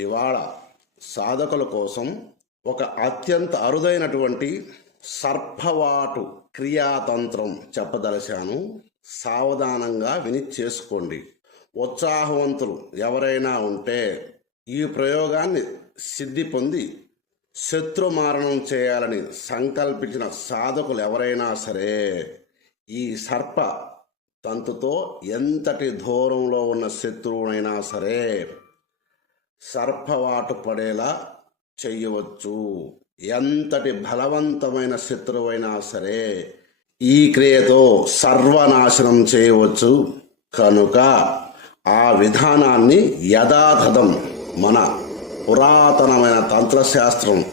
ఇవాళ సాధకుల కోసం ఒక అత్యంత అరుదైనటువంటి సర్పవాటు క్రియాతంత్రం చెప్పదలశాను సావధానంగా విని చేసుకోండి ఉత్సాహవంతులు ఎవరైనా ఉంటే ఈ ప్రయోగాన్ని సిద్ధి పొంది శత్రు మారణం చేయాలని సంకల్పించిన సాధకులు ఎవరైనా సరే ఈ సర్ప తంతుతో ఎంతటి దూరంలో ఉన్న శత్రువునైనా సరే సర్పవాటు పడేలా చెయ్యవచ్చు. ఎంతటి బలవంతమైన శత్రువైనా సరే ఈ క్రియతో సర్వనాశనం చేయవచ్చు. కనుక ఆ విధానాన్ని యథాతథం మన పురాతనమైన తంత్రశాస్త్రం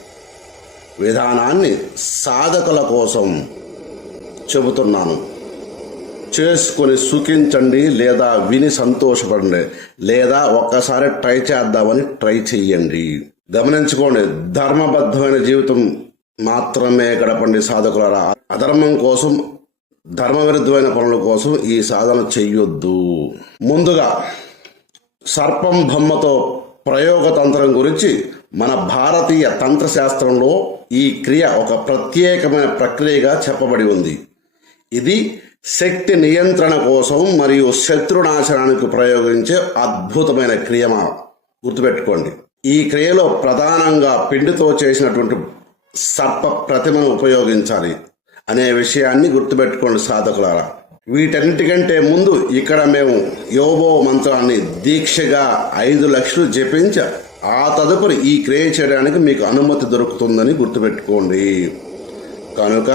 విధానాన్ని సాధకుల కోసం చెబుతున్నాను. చేసుకొని సుఖించండి లేదా విని సంతోషపడండి లేదా ఒక్కసారి ట్రై చేద్దామని ట్రై చెయ్యండి. గమనించుకోండి ధర్మబద్ధమైన జీవితం మాత్రమే గడపండి సాధకులారా. అధర్మం కోసం ధర్మ విరుద్ధమైన పనుల కోసం ఈ సాధన చెయ్యొద్దు. ముందుగా సర్పం బొమ్మతో ప్రయోగతంత్రం గురించి మన భారతీయ తంత్రశాస్త్రంలో ఈ క్రియ ఒక ప్రత్యేకమైన ప్రక్రియగా చెప్పబడి ఉంది. ఇది శక్తి నియంత్రణ కోసం మరియు శత్రునాశనానికి ప్రయోగించే అద్భుతమైన క్రియమ గుర్తుపెట్టుకోండి. ఈ క్రియలో ప్రధానంగా పిండితో చేసినటువంటి సర్ప ప్రతిమను ఉపయోగించాలి అనే విషయాన్ని గుర్తుపెట్టుకోండి సాధకులారా. వీటన్నిటికంటే ముందు ఇక్కడ మేము యోబో మంత్రాన్ని దీక్షగా ఐదు లక్షలు జపించ ఆ తదుపరి ఈ క్రియ చేయడానికి మీకు అనుమతి దొరుకుతుందని గుర్తుపెట్టుకోండి. కనుక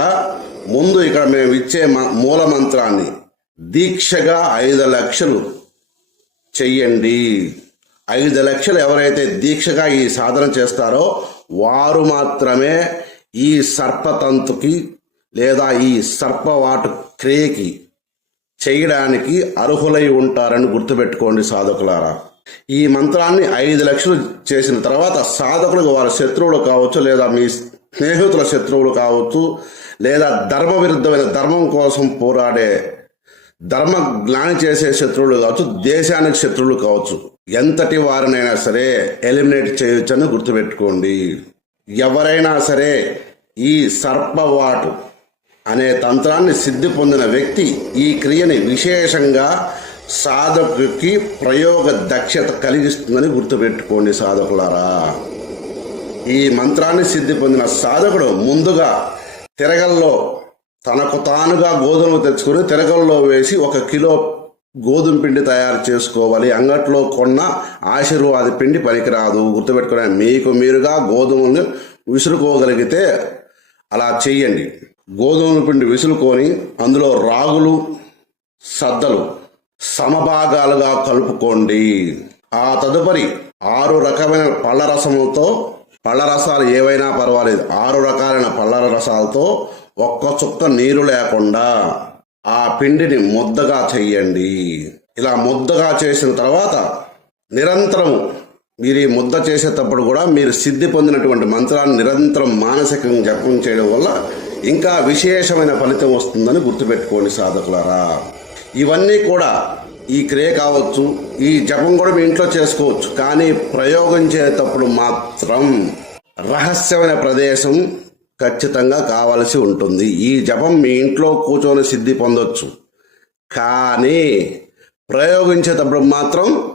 ముందు ఇక్కడ మేము ఇచ్చే మ- మూల మంత్రాన్ని దీక్షగా ఐదు లక్షలు చెయ్యండి. ఐదు లక్షలు ఎవరైతే దీక్షగా ఈ సాధన చేస్తారో వారు మాత్రమే ఈ సర్పతంతుకి లేదా ఈ సర్పవాటు క్రియకి చేయడానికి అర్హులై ఉంటారని గుర్తుపెట్టుకోండి సాధకులారా. ఈ మంత్రాన్ని ఐదు లక్షలు చేసిన తర్వాత సాధకులకు వారి శత్రువులు కావచ్చు లేదా మీ స్నేహితుల శత్రువులు కావచ్చు లేదా ధర్మ విరుద్ధమైన ధర్మం కోసం పోరాడే ధర్మ జ్ఞాని చేసే శత్రువులు కావచ్చు దేశానికి శత్రువులు కావచ్చు ఎంతటి వారినైనా సరే ఎలిమినేట్ చేయొచ్చని గుర్తుపెట్టుకోండి. ఎవరైనా సరే ఈ సర్పవాటు అనే తంత్రాన్ని సిద్ధి పొందిన వ్యక్తి ఈ క్రియని విశేషంగా సాధకుకి ప్రయోగ దక్షత కలిగిస్తుందని గుర్తుపెట్టుకోండి సాధకులారా. ఈ మంత్రాన్ని సిద్ధి పొందిన సాధకుడు ముందుగా తిరగల్లో తనకు తానుగా గోధుమలు తెచ్చుకొని తిరగల్లో వేసి ఒక కిలో గోధుమ పిండి తయారు చేసుకోవాలి. అంగట్లో కొన్న ఆశీర్వాద పిండి పనికిరాదు. గుర్తుపెట్టుకునే మీకు మీరుగా గోధుమల్ని విసురుకోగలిగితే అలా చెయ్యండి. గోధుమల పిండి విసులుకొని అందులో రాగులు సద్దలు సమభాగాలుగా కలుపుకోండి. ఆ తదుపరి ఆరు రకమైన పళ్ళ రసములతో పళ్ళ రసాలు ఏవైనా పర్వాలేదు. ఆరు రకాలైన పళ్ళ రసాలతో ఒక్క చుక్క నీరు లేకుండా ఆ పిండిని ముద్దగా చెయ్యండి ఇలా ముద్దగా చేసిన తర్వాత నిరంతరం మీరు ఈ ముద్ద చేసేటప్పుడు కూడా మీరు సిద్ధి పొందినటువంటి మంత్రాన్ని నిరంతరం మానసికంగా జపం చేయడం వల్ల ఇంకా విశేషమైన ఫలితం వస్తుందని గుర్తుపెట్టుకోండి సాధకులారా. ఇవన్నీ కూడా ఈ క్రియ కావచ్చు ఈ జపం కూడా మీ ఇంట్లో చేసుకోవచ్చు కానీ ప్రయోగం చేసేటప్పుడు మాత్రం రహస్యమైన ప్రదేశం ఖచ్చితంగా కావలసి ఉంటుంది. ఈ జపం మీ ఇంట్లో కూర్చొని సిద్ధి పొందొచ్చు. కానీ ప్రయోగించేటప్పుడు మాత్రం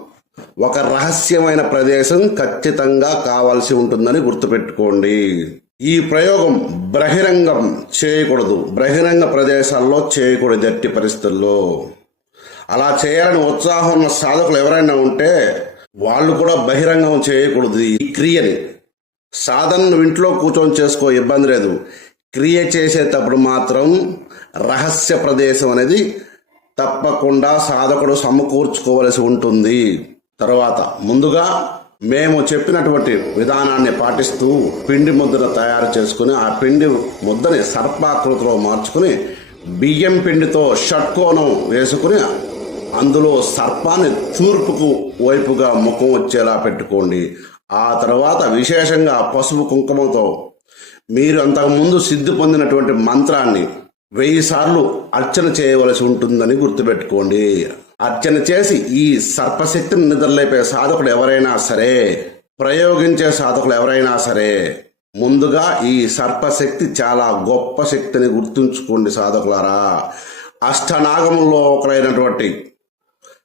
ఒక రహస్యమైన ప్రదేశం ఖచ్చితంగా కావాల్సి ఉంటుందని గుర్తుపెట్టుకోండి. ఈ ప్రయోగం బహిరంగం చేయకూడదు. బహిరంగ ప్రదేశాల్లో చేయకూడదు ఎట్టి పరిస్థితుల్లో. అలా చేయాలని ఉత్సాహం ఉన్న సాధకులు ఎవరైనా ఉంటే వాళ్ళు కూడా బహిరంగం చేయకూడదు ఈ క్రియని. సాధనను ఇంట్లో కూర్చొని చేసుకో ఇబ్బంది లేదు. క్రియ చేసేటప్పుడు మాత్రం రహస్య ప్రదేశం అనేది తప్పకుండా సాధకుడు సమకూర్చుకోవలసి ఉంటుంది. తర్వాత ముందుగా మేము చెప్పినటువంటి విధానాన్ని పాటిస్తూ పిండి ముద్దను తయారు చేసుకుని ఆ పిండి ముద్దని సర్పాకృతిలో మార్చుకుని బియ్యం పిండితో షట్కోణం వేసుకుని అందులో సర్పాన్ని తూర్పుకు వైపుగా ముఖం వచ్చేలా పెట్టుకోండి. ఆ తర్వాత విశేషంగా పసుపు కుంకుమతో మీరు అంతకుముందు సిద్ధి పొందినటువంటి మంత్రాన్ని వెయ్యి సార్లు అర్చన చేయవలసి ఉంటుందని గుర్తుపెట్టుకోండి. అర్చన చేసి ఈ సర్పశక్తిని నిద్రలేపే సాధకుడు ఎవరైనా సరే ప్రయోగించే సాధకులు ఎవరైనా సరే ముందుగా ఈ సర్పశక్తి చాలా గొప్ప శక్తిని గుర్తుంచుకోండి సాధకులారా. అష్టనాగముల్లో ఒకరైనటువంటి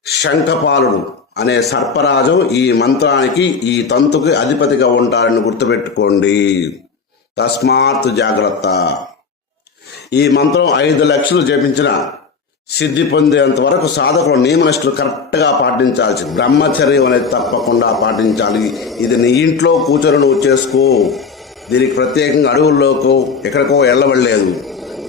శంఖపాలుడు అనే సర్పరాజు ఈ మంత్రానికి ఈ తంతుకి అధిపతిగా ఉంటారని గుర్తుపెట్టుకోండి. తస్మాత్ జాగ్రత్త. ఈ మంత్రం ఐదు లక్షలు జపించిన సిద్ధి పొందేంత వరకు సాధకులు నియమనిష్ఠులు కరెక్ట్గా పాటించాల్సి బ్రహ్మచర్యం అనేది తప్పకుండా పాటించాలి. ఇది నీ ఇంట్లో కూర్చొని నువ్వు చేసుకో. దీనికి ప్రత్యేకంగా అడవుల్లోకో ఎక్కడికో వెళ్ళవలేదు.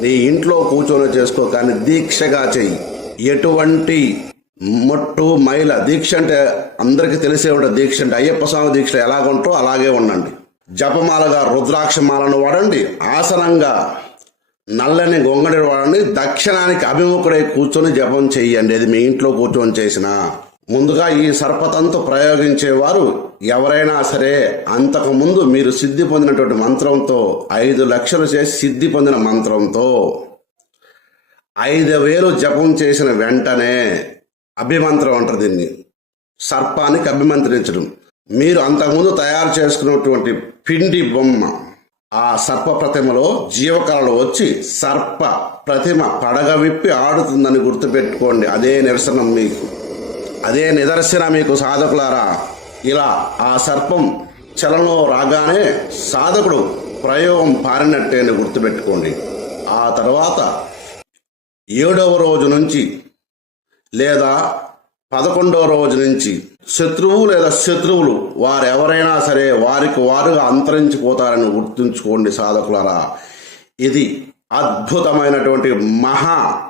నీ ఇంట్లో కూర్చొని చేసుకో కానీ దీక్షగా చెయ్యి. ఎటువంటి మొట్టు మైల దీక్ష అంటే అందరికీ తెలిసే ఉంటుంది దీక్ష అంటే అయ్యప్ప స్వామి దీక్ష ఎలాగుంటో అలాగే ఉండండి. జపమాలగా రుద్రాక్షమాలను వాడండి. ఆసనంగా నల్లని గొంగడి వాడండి. దక్షిణానికి అభిముఖుడై కూర్చొని జపం చెయ్యండి అది మీ ఇంట్లో కూర్చొని చేసిన. ముందుగా ఈ సర్పతంతో ప్రయోగించేవారు ఎవరైనా సరే అంతకు ముందు మీరు సిద్ధి పొందినటువంటి మంత్రంతో ఐదు లక్షలు చేసి సిద్ధి పొందిన మంత్రంతో ఐదు వేలు జపం చేసిన వెంటనే అభిమంత్రం అంటారు దీన్ని. సర్పానికి అభిమంత్రించడం. మీరు అంతకుముందు తయారు చేసుకున్నటువంటి పిండి బొమ్మ ఆ సర్ప ప్రతిమలో జీవకళలు వచ్చి సర్ప ప్రతిమ పడగ విప్పి ఆడుతుందని గుర్తుపెట్టుకోండి. అదే నిరసనం మీకు. అదే నిదర్శన మీకు సాధకులారా. ఇలా ఆ సర్పం చలంలో రాగానే సాధకుడు ప్రయోగం పారినట్టే అని గుర్తుపెట్టుకోండి. ఆ తర్వాత ఏడవ రోజు నుంచి లేదా పదకొండవ రోజు నుంచి శత్రువు లేదా శత్రువులు వారెవరైనా సరే వారికి వారుగా అంతరించిపోతారని గుర్తుంచుకోండి సాధకులరా. ఇది అద్భుతమైనటువంటి మహా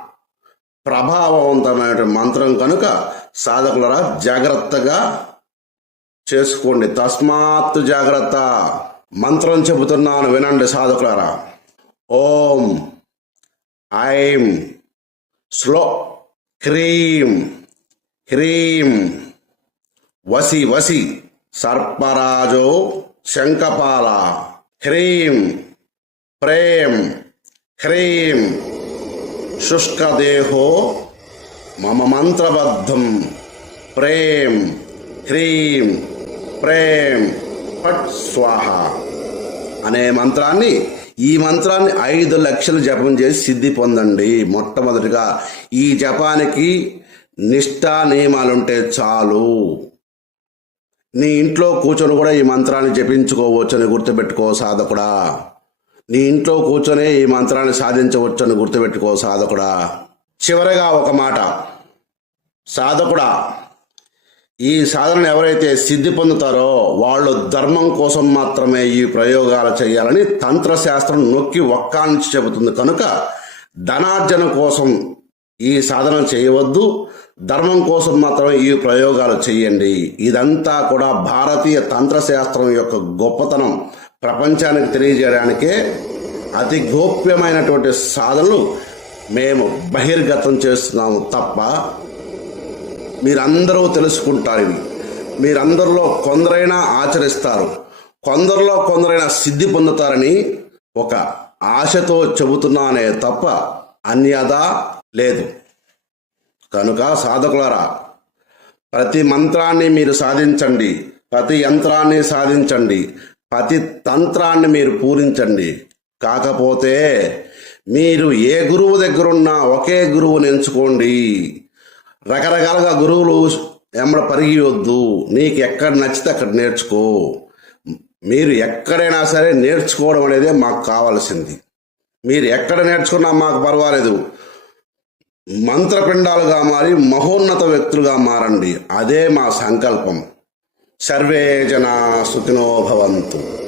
ప్రభావవంతమైనటువంటి మంత్రం కనుక సాధకులరా జాగ్రత్తగా చేసుకోండి. తస్మాత్ జాగ్రత్త. మంత్రం చెబుతున్నాను వినండి సాధకులారా. ఓం. ఐం. స్లో క్రీం హ్రీం వసి వసి. సర్పరాజో శంఖపాల. హ్రీం ప్రేమ్ హ్రీం శుష్కదేహో మమ మంత్రబద్ధం. ప్రేమ్ హ్రీం ప్రేమ్ పట్ స్వాహ అనే మంత్రాన్ని ఈ మంత్రాన్ని ఐదు లక్షలు జపం చేసి సిద్ధి పొందండి. మొట్టమొదటిగా ఈ జపానికి నిష్ఠా నియమాలుంటే చాలు. నీ ఇంట్లో కూర్చొని కూడా ఈ మంత్రాన్ని జపించుకోవచ్చని గుర్తుపెట్టుకో సాధకుడా. నీ ఇంట్లో కూర్చొని ఈ మంత్రాన్ని సాధించవచ్చు అని గుర్తుపెట్టుకో సాధకుడా. చివరగా ఒక మాట. సాధకుడా ఈ సాధనను ఎవరైతే సిద్ధి పొందుతారో వాళ్ళు ధర్మం కోసం మాత్రమే ఈ ప్రయోగాలు చేయాలని తంత్రశాస్త్రం నొక్కి ఒక్కానికి చెబుతుంది. కనుక ధనార్జన కోసం ఈ సాధన చేయవద్దు. ధర్మం కోసం మాత్రమే ఈ ప్రయోగాలు చేయండి. ఇదంతా కూడా భారతీయ తంత్రశాస్త్రం యొక్క గొప్పతనం. ప్రపంచానికి తెలియజేయడానికే అతి గోప్యమైనటువంటి సాధనలు మేము బహిర్గతం చేస్తున్నాము తప్ప మీరందరూ తెలుసుకుంటారు ఇవి. మీరందరిలో కొందరైనా ఆచరిస్తారు. కొందరిలో కొందరైనా సిద్ధి పొందుతారని ఒక ఆశతో చెబుతున్నానే తప్ప అన్యదా లేదు. కనుక సాధకులరా ప్రతి మంత్రాన్ని మీరు సాధించండి ప్రతి యంత్రాన్ని సాధించండి ప్రతి తంత్రాన్ని మీరు పూరించండి. కాకపోతే మీరు ఏ గురువు దగ్గరున్నా ఒకే గురువుని ఎంచుకోండి. రకరకాలుగా గురువులు ఎమ్మడ పరిగియొద్దు నీకు ఎక్కడ నచ్చితే అక్కడ నేర్చుకో. మీరు ఎక్కడైనా సరే నేర్చుకోవడం అనేదే మాకు కావాల్సింది. మీరు ఎక్కడ నేర్చుకున్నా మాకు పర్వాలేదు. మంత్రపిండాలుగా మారి మహోన్నత వ్యక్తులుగా మారండి. అదే మా సంకల్పం. సర్వే జనా సుఖినో భవంతు.